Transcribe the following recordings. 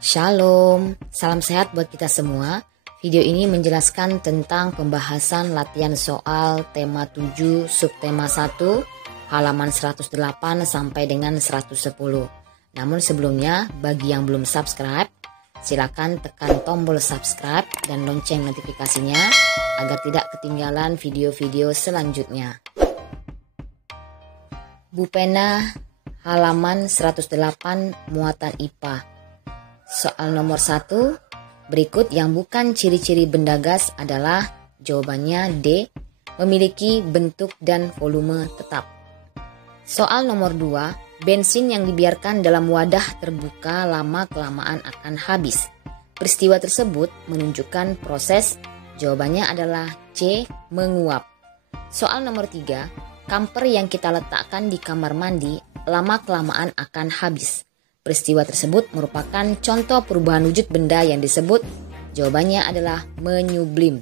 Shalom, salam sehat buat kita semua. Video ini menjelaskan tentang pembahasan latihan soal tema 7 subtema 1 halaman 108 sampai dengan 110. Namun sebelumnya, bagi yang belum subscribe, silakan tekan tombol subscribe dan lonceng notifikasinya agar tidak ketinggalan video-video selanjutnya. Bupena halaman 108 muatan IPA. Soal nomor 1, berikut yang bukan ciri-ciri benda gas adalah jawabannya D, memiliki bentuk dan volume tetap. Soal nomor 2, bensin yang dibiarkan dalam wadah terbuka lama-kelamaan akan habis. Peristiwa tersebut menunjukkan proses, jawabannya adalah C, menguap. Soal nomor 3, kamper yang kita letakkan di kamar mandi lama-kelamaan akan habis. Peristiwa tersebut merupakan contoh perubahan wujud benda yang disebut, jawabannya adalah menyublim.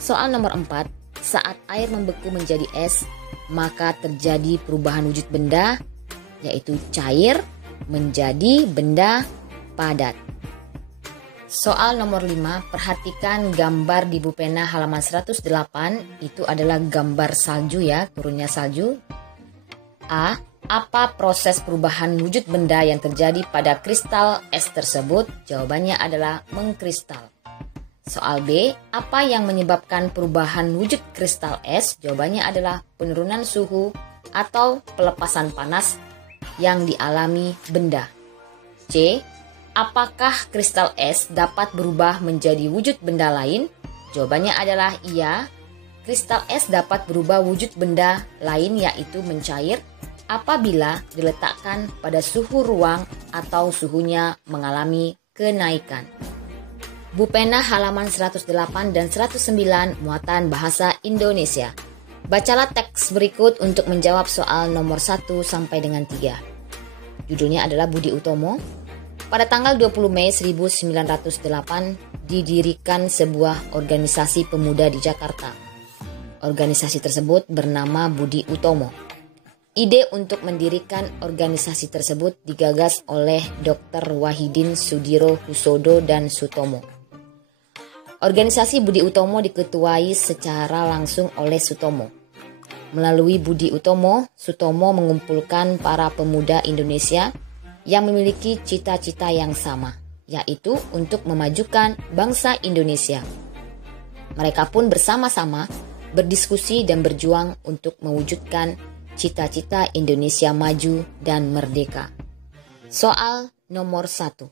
Soal nomor 4, saat air membeku menjadi es, maka terjadi perubahan wujud benda, yaitu cair menjadi benda padat. Soal nomor 5, perhatikan gambar di Bupena halaman 108, itu adalah gambar salju ya, turunnya salju. A. Apa proses perubahan wujud benda yang terjadi pada kristal es tersebut? Jawabannya adalah mengkristal. Soal B. Apa yang menyebabkan perubahan wujud kristal es? Jawabannya adalah penurunan suhu atau pelepasan panas yang dialami benda. C. Apakah kristal es dapat berubah menjadi wujud benda lain? Jawabannya adalah iya. Kristal es dapat berubah wujud benda lain yaitu mencair apabila diletakkan pada suhu ruang atau suhunya mengalami kenaikan. Bupena halaman 108 dan 109 muatan bahasa Indonesia. Bacalah teks berikut untuk menjawab soal nomor 1 sampai dengan 3. Judulnya adalah Budi Utomo. Pada tanggal 20 Mei 1908 didirikan sebuah organisasi pemuda di Jakarta. Organisasi tersebut bernama Budi Utomo. Ide untuk mendirikan organisasi tersebut digagas oleh Dr. Wahidin Sudirohusodo dan Sutomo. Organisasi Budi Utomo diketuai secara langsung oleh Sutomo. Melalui Budi Utomo, Sutomo mengumpulkan para pemuda Indonesia yang memiliki cita-cita yang sama, yaitu untuk memajukan bangsa Indonesia. Mereka pun bersama-sama berdiskusi dan berjuang untuk mewujudkan cita-cita Indonesia maju dan merdeka. Soal nomor 1.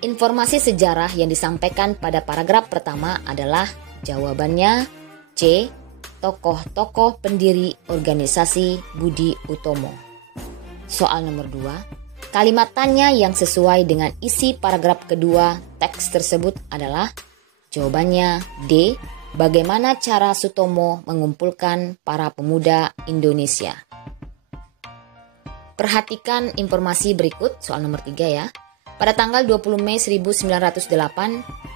Informasi sejarah yang disampaikan pada paragraf pertama adalah jawabannya C. Tokoh-tokoh pendiri organisasi Budi Utomo. Soal nomor 2. Kalimat tanya yang sesuai dengan isi paragraf kedua teks tersebut adalah jawabannya D. Bagaimana cara Sutomo mengumpulkan para pemuda Indonesia? Perhatikan informasi berikut, soal nomor 3 ya. Pada tanggal 20 Mei 1908,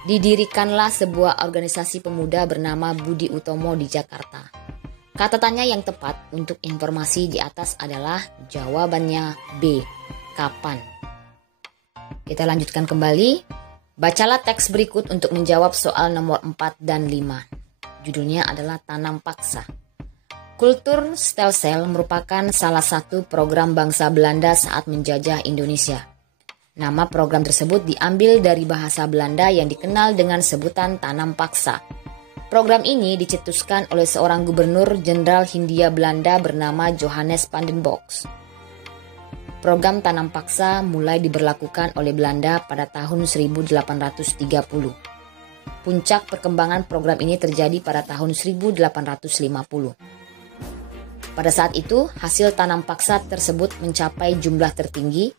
didirikanlah sebuah organisasi pemuda bernama Budi Utomo di Jakarta. Kata tanya yang tepat untuk informasi di atas adalah jawabannya B. Kapan? Kita lanjutkan kembali. Bacalah teks berikut untuk menjawab soal nomor 4 dan 5. Judulnya adalah Tanam Paksa. Kultur stelsel merupakan salah satu program bangsa Belanda saat menjajah Indonesia. Nama program tersebut diambil dari bahasa Belanda yang dikenal dengan sebutan tanam paksa. Program ini dicetuskan oleh seorang gubernur Jenderal Hindia Belanda bernama Johannes van den Bosch. Program tanam paksa mulai diberlakukan oleh Belanda pada tahun 1830. Puncak perkembangan program ini terjadi pada tahun 1850. Pada saat itu, hasil tanam paksa tersebut mencapai jumlah tertinggi.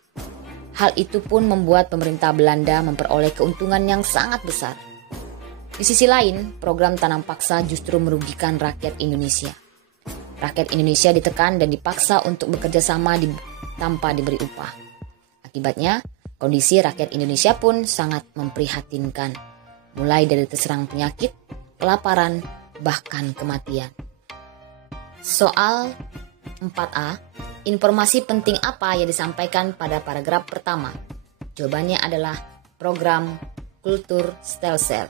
Hal itu pun membuat pemerintah Belanda memperoleh keuntungan yang sangat besar. Di sisi lain, program tanam paksa justru merugikan rakyat Indonesia. Rakyat Indonesia ditekan dan dipaksa untuk bekerja sama tanpa diberi upah. Akibatnya, kondisi rakyat Indonesia pun sangat memprihatinkan, mulai dari terserang penyakit, kelaparan, bahkan kematian. Soal 4A, informasi penting apa yang disampaikan pada paragraf pertama? Jawabannya adalah program kultur Stelsel.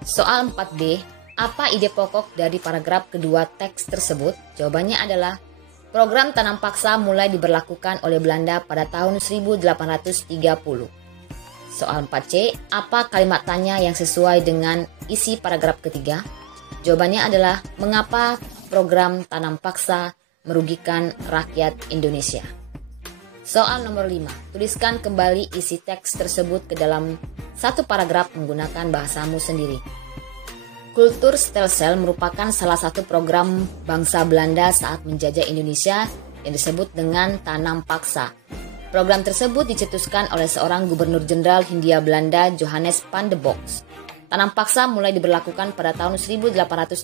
Soal 4B, apa ide pokok dari paragraf kedua teks tersebut? Jawabannya adalah program tanam paksa mulai diberlakukan oleh Belanda pada tahun 1830. Soal 4C, apa kalimat tanya yang sesuai dengan isi paragraf ketiga? Jawabannya adalah mengapa program tanam paksa merugikan rakyat Indonesia. Soal nomor 5, tuliskan kembali isi teks tersebut ke dalam satu paragraf menggunakan bahasamu sendiri. Kultur Stelsel merupakan salah satu program bangsa Belanda saat menjajah Indonesia yang disebut dengan tanam paksa. Program tersebut dicetuskan oleh seorang gubernur jenderal Hindia Belanda, Johannes van de Box. Tanam paksa mulai diberlakukan pada tahun 1830.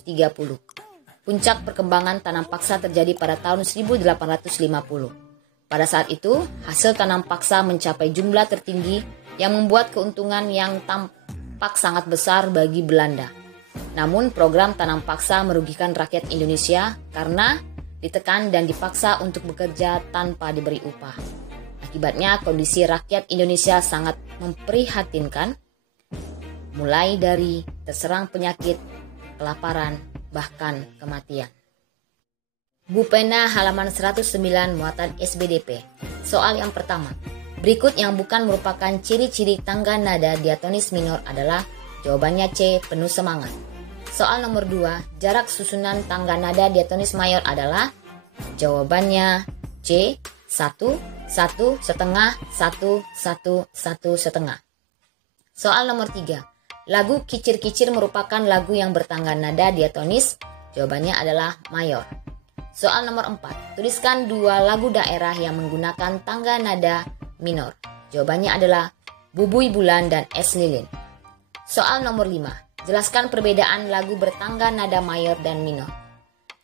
Puncak perkembangan tanam paksa terjadi pada tahun 1850. Pada saat itu, hasil tanam paksa mencapai jumlah tertinggi yang membuat keuntungan yang tampak sangat besar bagi Belanda. Namun program tanam paksa merugikan rakyat Indonesia karena ditekan dan dipaksa untuk bekerja tanpa diberi upah. Akibatnya kondisi rakyat Indonesia sangat memprihatinkan, mulai dari terserang penyakit, kelaparan, bahkan kematian. Bu Pena halaman 109 muatan SBDP. Soal yang pertama, berikut yang bukan merupakan ciri-ciri tangga nada diatonis minor adalah? Jawabannya C, penuh semangat. Soal nomor 2, jarak susunan tangga nada diatonis mayor adalah? Jawabannya C, 1, 1, setengah, 1, 1, 1, setengah. Soal nomor 3, lagu Kicir-Kicir merupakan lagu yang bertangga nada diatonis? Jawabannya adalah mayor. Soal nomor 4, tuliskan dua lagu daerah yang menggunakan tangga nada minor. Jawabannya adalah Bubui Bulan dan Es Lilin. Soal nomor 5, jelaskan perbedaan lagu bertangga nada mayor dan minor.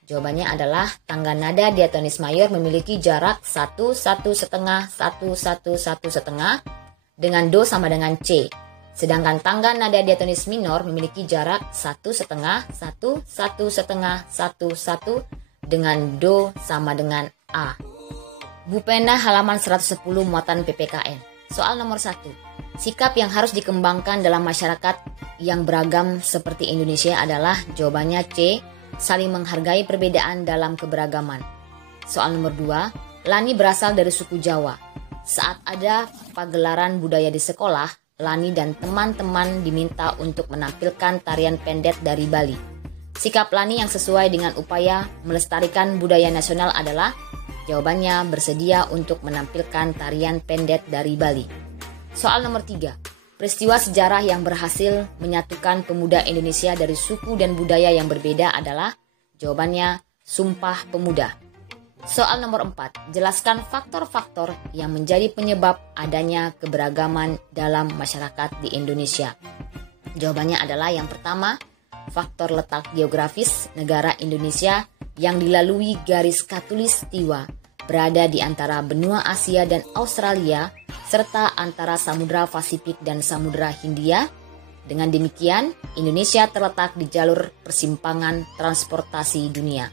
Jawabannya adalah tangga nada diatonis mayor memiliki jarak 1, 1 setengah, 1, 1, 1 setengah dengan Do sama dengan C. Sedangkan tangga nada diatonis minor memiliki jarak 1 setengah, 1, 1 setengah, 1, 1 dengan Do sama dengan A. Bu Pena halaman 110 muatan PPKN. Soal nomor 1. Sikap yang harus dikembangkan dalam masyarakat yang beragam seperti Indonesia adalah? Jawabannya C, saling menghargai perbedaan dalam keberagaman. Soal nomor 2, Lani berasal dari suku Jawa. Saat ada pagelaran budaya di sekolah, Lani dan teman-teman diminta untuk menampilkan tarian pendet dari Bali. Sikap Lani yang sesuai dengan upaya melestarikan budaya nasional adalah? Jawabannya bersedia untuk menampilkan tarian pendet dari Bali. Soal nomor 3, peristiwa sejarah yang berhasil menyatukan pemuda Indonesia dari suku dan budaya yang berbeda adalah? Jawabannya Sumpah Pemuda. Soal nomor 4, jelaskan faktor-faktor yang menjadi penyebab adanya keberagaman dalam masyarakat di Indonesia. Jawabannya adalah yang pertama, faktor letak geografis negara Indonesia yang dilalui garis khatulistiwa berada di antara benua Asia dan Australia serta antara Samudra Pasifik dan Samudra Hindia. Dengan demikian, Indonesia terletak di jalur persimpangan transportasi dunia.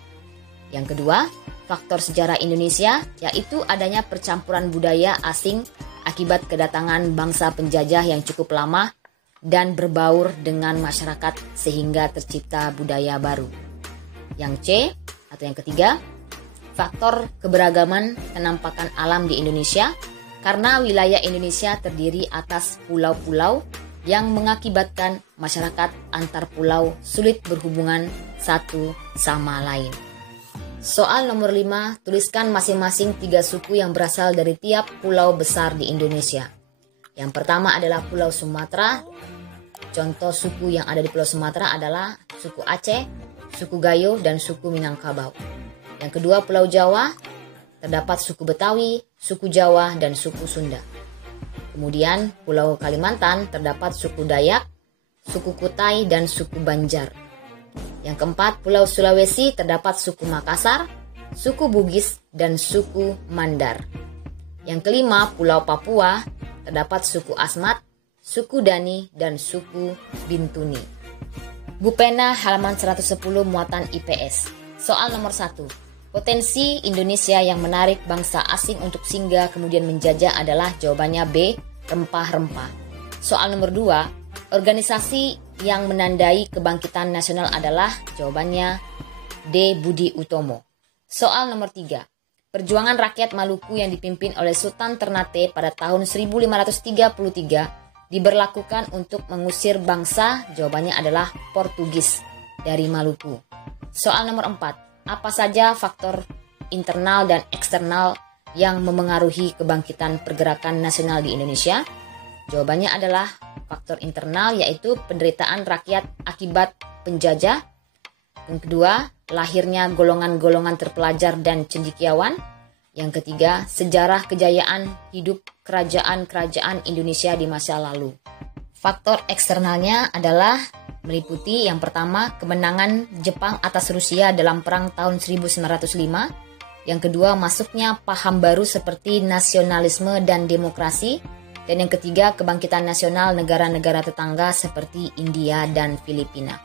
Yang kedua, faktor sejarah Indonesia yaitu adanya percampuran budaya asing akibat kedatangan bangsa penjajah yang cukup lama dan berbaur dengan masyarakat sehingga tercipta budaya baru. Yang C atau yang ketiga, faktor keberagaman penampakan alam di Indonesia karena wilayah Indonesia terdiri atas pulau-pulau yang mengakibatkan masyarakat antar pulau sulit berhubungan satu sama lain. Soal nomor 5, tuliskan masing-masing 3 suku yang berasal dari tiap pulau besar di Indonesia. Yang pertama adalah Pulau Sumatera. Contoh suku yang ada di Pulau Sumatera adalah suku Aceh, suku Gayo, dan suku Minangkabau. Yang kedua Pulau Jawa, terdapat suku Betawi, suku Jawa, dan suku Sunda. Kemudian Pulau Kalimantan terdapat suku Dayak, suku Kutai, dan suku Banjar. Yang keempat, Pulau Sulawesi terdapat suku Makassar, suku Bugis, dan suku Mandar. Yang kelima, Pulau Papua terdapat suku Asmat, suku Dani, dan suku Bintuni. Bu Pena halaman 110 muatan IPS. Soal nomor 1. Potensi Indonesia yang menarik bangsa asing untuk singgah kemudian menjajah adalah? Jawabannya B, rempah-rempah. Soal nomor 2, organisasi yang menandai kebangkitan nasional adalah jawabannya D. Budi Utomo. Soal nomor 3, perjuangan rakyat Maluku yang dipimpin oleh Sultan Ternate pada tahun 1533 diberlakukan untuk mengusir bangsa, jawabannya adalah Portugis dari Maluku. Soal nomor 4, apa saja faktor internal dan eksternal yang memengaruhi kebangkitan pergerakan nasional di Indonesia? Jawabannya adalah faktor internal, yaitu penderitaan rakyat akibat penjajah. Yang kedua, lahirnya golongan-golongan terpelajar dan cendekiawan. Yang ketiga, sejarah kejayaan hidup kerajaan-kerajaan Indonesia di masa lalu. Faktor eksternalnya adalah meliputi yang pertama, kemenangan Jepang atas Rusia dalam perang tahun 1905. Yang kedua, masuknya paham baru seperti nasionalisme dan demokrasi. Dan yang ketiga, kebangkitan nasional negara-negara tetangga seperti India dan Filipina.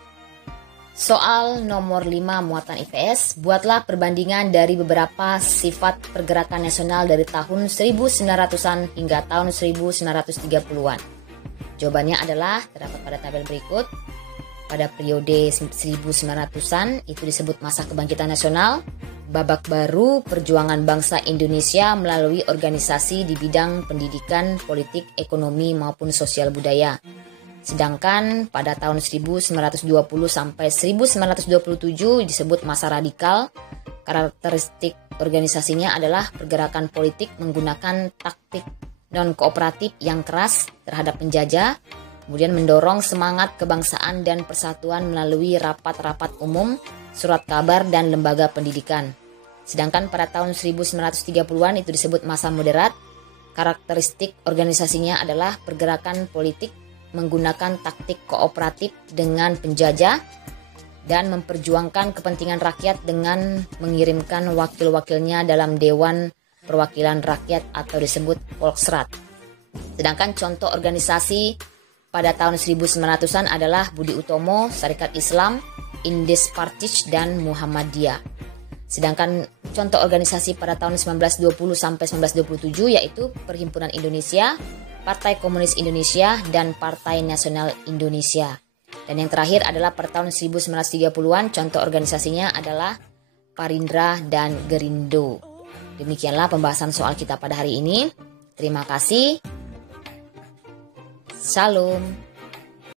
Soal nomor 5 muatan IPS, buatlah perbandingan dari beberapa sifat pergerakan nasional dari tahun 1900-an hingga tahun 1930-an. Jawabannya adalah terdapat pada tabel berikut. Pada periode 1900-an itu disebut masa kebangkitan nasional. Babak baru perjuangan bangsa Indonesia melalui organisasi di bidang pendidikan, politik, ekonomi maupun sosial budaya. Sedangkan pada tahun 1920 sampai 1927 disebut masa radikal. Karakteristik organisasinya adalah pergerakan politik menggunakan taktik non-kooperatif yang keras terhadap penjajah, kemudian mendorong semangat kebangsaan dan persatuan melalui rapat-rapat umum, surat kabar, dan lembaga pendidikan. Sedangkan pada tahun 1930-an itu disebut masa moderat. Karakteristik organisasinya adalah pergerakan politik menggunakan taktik kooperatif dengan penjajah dan memperjuangkan kepentingan rakyat dengan mengirimkan wakil-wakilnya dalam Dewan Perwakilan Rakyat atau disebut Volksrat. Sedangkan contoh organisasi pada tahun 1900-an adalah Budi Utomo, Sarekat Islam, Indes Partij, dan Muhammadiyah. Sedangkan contoh organisasi pada tahun 1920 sampai 1927 yaitu Perhimpunan Indonesia, Partai Komunis Indonesia, dan Partai Nasional Indonesia. Dan yang terakhir adalah pada tahun 1930-an contoh organisasinya adalah Parindra dan Gerindo. Demikianlah pembahasan soal kita pada hari ini. Terima kasih. Salam.